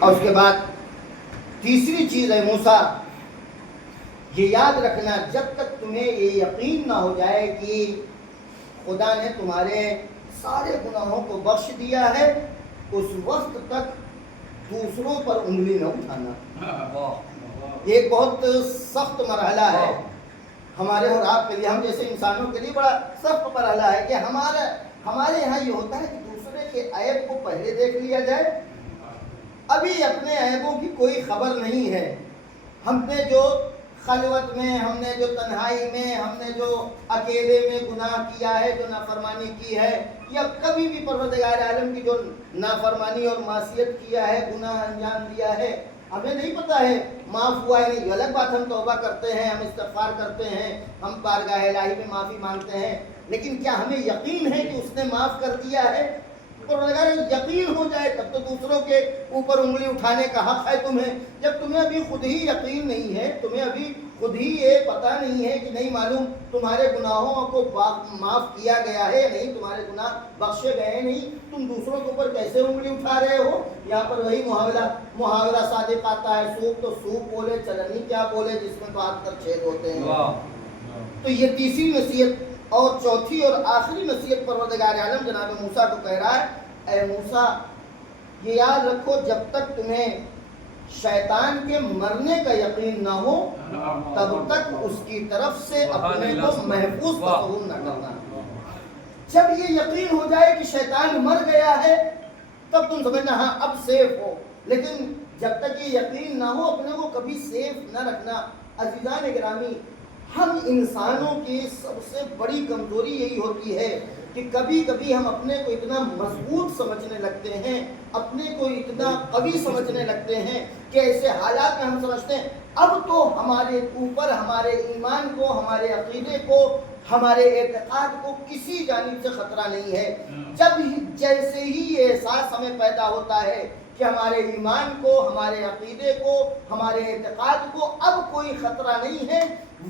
اور اس کے بعد تیسری چیز ہے موسیٰ، یہ یاد رکھنا جب تک تمہیں یہ یقین نہ ہو جائے کہ خدا نے تمہارے سارے گناہوں کو بخش دیا ہے، اس وقت تک دوسروں پر انگلی نہ اٹھانا۔ یہ ایک بہت سخت مرحلہ ہے ہمارے اور آپ کے لیے، ہم جیسے انسانوں کے لیے بڑا سخت مرحلہ ہے کہ ہمارے یہاں یہ ہوتا ہے کہ دوسرے کے عیب کو پہلے دیکھ لیا جائے۔ ابھی اپنے عیبوں کی کوئی خبر نہیں ہے، ہم نے جو خلوت میں، ہم نے جو تنہائی میں، ہم نے جو اکیلے میں گناہ کیا ہے، جو نافرمانی کی ہے، یا کبھی بھی پروردگار عالم کی جو نافرمانی اور معصیت کیا ہے، گناہ انجام دیا ہے، ہمیں نہیں پتہ ہے معاف ہوا ہے نہیں۔ یہ الگ بات، ہم توبہ کرتے ہیں، ہم استغفار کرتے ہیں، ہم بارگاہ الہی میں معافی مانگتے ہیں، لیکن کیا ہمیں یقین ہے کہ اس نے معاف کر دیا ہے؟ پروردگار یقین ہو جائے تب تو دوسروں کے اوپر انگلی اٹھانے کا حق ہے تمہیں۔ جب تمہیں ابھی خود ہی یقین نہیں ہے، تمہیں ابھی خود ہی یہ پتہ نہیں ہے کہ نہیں معلوم تمہارے گناہوں کو معاف کیا گیا ہے یا نہیں، تمہارے گناہ بخشے گئے نہیں، تم دوسروں کے اوپر کیسے انگلی اٹھا رہے ہو؟ یہاں پر وہی محاورہ صادق آتا ہے، سوپ تو سوپ بولے، چلنی کیا بولے، جس میں تو ہاتھ پر چھید ہوتے ہیں۔ تو یہ تیسری نصیحت اور چوتھی اور آخری نصیحت پروردگار عالم جناب موسیٰ کو کہہ رہا ہے، اے موسیٰ یہ یاد رکھو جب تک تمہیں شیطان کے مرنے کا یقین نہ ہو تب تک اس کی طرف سے اپنے کو محفوظ تصور نہ کرنا۔ جب یہ یقین ہو جائے کہ شیطان مر گیا ہے تب تم سمجھنا ہاں اب سیف ہو، لیکن جب تک یہ یقین نہ ہو اپنے کو کبھی سیف نہ رکھنا۔ عزیزان گرامی، ہم انسانوں کی سب سے بڑی کمزوری یہی ہوتی ہے کہ کبھی کبھی ہم اپنے کو اتنا مضبوط سمجھنے لگتے ہیں، اپنے کو اتنا قوی سمجھنے لگتے ہیں کہ ایسے حالات میں ہم سمجھتے ہیں اب تو ہمارے اوپر ہمارے ایمان کو، ہمارے عقیدے کو، ہمارے اعتقاد کو کسی جانب سے خطرہ نہیں ہے۔ جیسے ہی یہ احساس ہمیں پیدا ہوتا ہے کہ ہمارے ایمان کو، ہمارے عقیدے کو، ہمارے اعتقاد کو اب کوئی خطرہ نہیں ہے،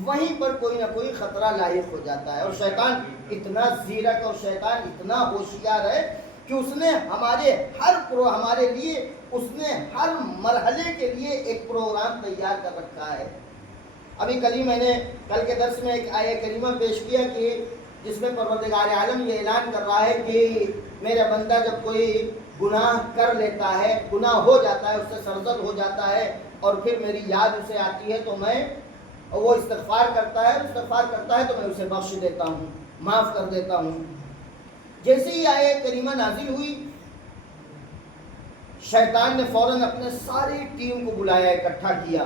وہیں پر کوئی نہ کوئی خطرہ لاحق ہو جاتا ہے۔ اور شیطان اتنا زیرک اور شیطان اتنا ہوشیار ہے کہ اس نے ہمارے لیے اس نے ہر مرحلے کے لیے ایک پروگرام تیار کر رکھا ہے۔ ابھی میں نے کل کے درس میں ایک آیہ کریمہ پیش کیا کہ جس میں پروردگار عالم یہ اعلان کر رہا ہے کہ میرا بندہ جب کوئی گناہ کر لیتا ہے، گناہ ہو جاتا ہے، اس سے سرزد ہو جاتا ہے اور پھر میری یاد اسے آتی ہے تو وہ استغفار کرتا ہے تو میں اسے بخش دیتا ہوں، معاف کر دیتا ہوں۔ جیسے ہی آیہ کریمہ نازل ہوئی شیطان نے فوراً اپنے ساری ٹیم کو بلایا، اکٹھا کیا،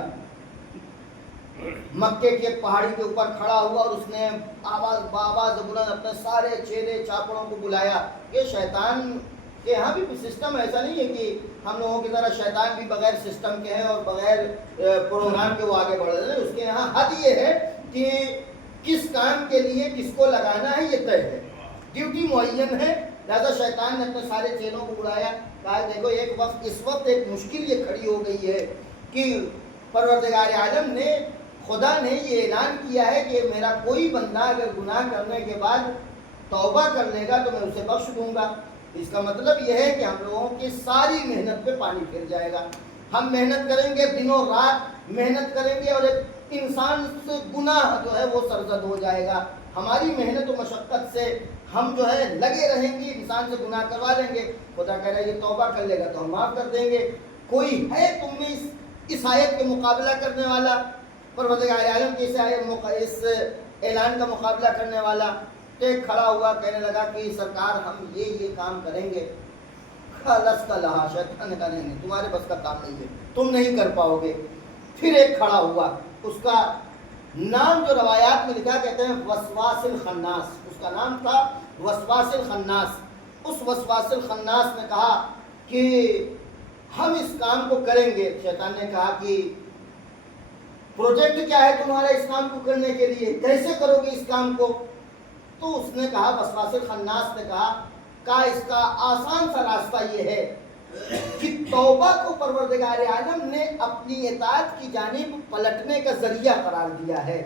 مکے کی ایک پہاڑی کے اوپر کھڑا ہوا اور اس نے آواز بلند اپنے سارے چیلے چاپڑوں کو بلایا۔ یہ شیطان کے یہاں بھی سسٹم ایسا نہیں ہے کہ ہم لوگوں کی طرح شیطان بھی بغیر سسٹم کے ہیں اور بغیر پروگرام کے وہ آگے بڑھ رہے ہیں۔ اس کے یہاں حد یہ ہے کہ کس کام کے لیے کس کو لگانا ہے یہ طے ہے، ڈیوٹی معین ہے۔ لہذا شیطان نے اپنے سارے چیلوں کو بلایا، کہا دیکھو اس وقت ایک مشکل یہ کھڑی ہو گئی ہے کہ پروردگار عالم نے، خدا نے یہ اعلان کیا ہے کہ میرا کوئی بندہ اگر گناہ کرنے کے بعد توبہ کر لے گا تو میں اسے بخش دوں گا۔ اس کا مطلب یہ ہے کہ ہم لوگوں کی ساری محنت پہ پانی پھر جائے گا۔ ہم محنت کریں گے، دنوں رات محنت کریں گے اور ایک انسان سے گناہ جو ہے وہ سرزد ہو جائے گا۔ ہماری محنت و مشقت سے ہم جو ہے لگے رہیں گے، انسان سے گناہ کروا لیں گے، خدا کہہ رہا ہے یہ توبہ کر لے گا تو ہم معاف کر دیں گے۔ کوئی ہے تم میں اس آیت کے مقابلہ کرنے والا؟ پروردگار عالم کی اس اعلان کا مقابلہ کرنے والا؟ ایک کھڑا ہوا کہنے لگا کہ سرکار ہم یہ کام کریں گے۔ لست لہا، شیطان نے کہا نہیں، تمہارے بس کا کام نہیں ہے، تم نہیں کر پاؤ گے۔ پھر ایک کھڑا ہوا، اس کا نام جو روایات میں لکھا کہتے ہیں وسواس الخناس، اس کا نام تھا وسواس الخناس۔ اس وسواس الخناس نے کہا کہ ہم اس کام کو کریں گے۔ شیطان نے کہا کہ پروجیکٹ کیا ہے تمہارا اس کام کو کرنے کے لیے، کیسے کرو گے اس کام کو؟ تو اس نے کہا، وسواس الخناس نے کہا اس کا آسان سا راستہ یہ ہے کہ توبہ کو پروردگار عالم نے اپنی اطاعت کی جانب پلٹنے کا ذریعہ قرار دیا ہے۔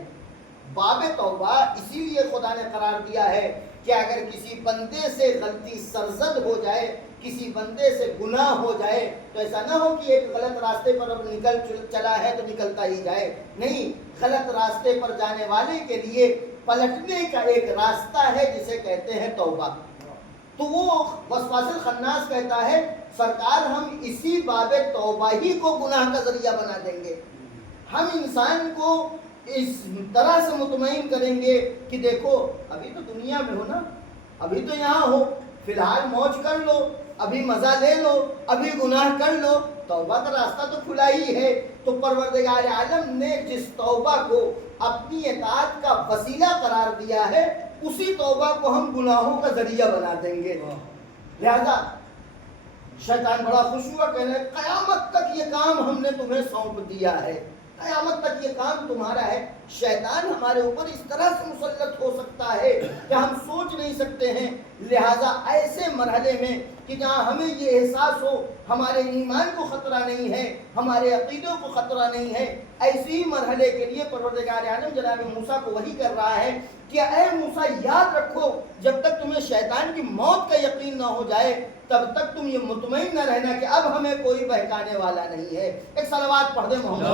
باب توبہ اسی لیے خدا نے قرار دیا ہے کہ اگر کسی بندے سے غلطی سرزد ہو جائے کسی بندے سے گناہ ہو جائے تو ایسا نہ ہو کہ ایک غلط راستے پر اب نکل چلا ہے تو نکلتا ہی جائے، نہیں، غلط راستے پر جانے والے کے لیے پلٹنے کا ایک راستہ ہے جسے کہتے ہیں توبہ۔ تو وہ وسواس الخناس کہتا ہے سرکار ہم اسی باب توبہ ہی کو گناہ کا ذریعہ بنا دیں گے، ہم انسان کو اس طرح سے مطمئن کریں گے کہ دیکھو ابھی تو دنیا میں ہو نا، ابھی تو یہاں ہو، فی الحال موج کر لو، ابھی مزہ لے لو، ابھی گناہ کر لو، توبہ کا راستہ تو کھلا ہی ہے۔ تو پروردگار عالم نے جس توبہ کو اپنی اطاعت کا وسیلہ قرار دیا ہے اسی توبہ کو ہم گناہوں کا ذریعہ بنا دیں گے۔ لہذا شیطان بڑا خوش ہوا، کہنے لگا قیامت تک یہ کام ہم نے تمہیں سونپ دیا ہے، قیامت تک یہ کام تمہارا ہے۔ شیطان ہمارے اوپر اس طرح سے مسلط ہو سکتا ہے کہ ہم سوچ نہیں سکتے ہیں۔ لہذا ایسے مرحلے میں کہ جہاں ہمیں یہ احساس ہو ہمارے ایمان کو خطرہ نہیں ہے، ہمارے عقیدوں کو خطرہ نہیں ہے، ایسے ہی مرحلے کے لیے پروردگار عالم جناب موسیٰ کو وحی کر رہا ہے کہ اے موسیٰ یاد رکھو جب تک تمہیں شیطان کی موت کا یقین نہ ہو جائے تب تک تم یہ مطمئن نہ رہنا کہ اب ہمیں کوئی بہکانے والا نہیں ہے۔ ایک صلوات پڑھ دے محمد۔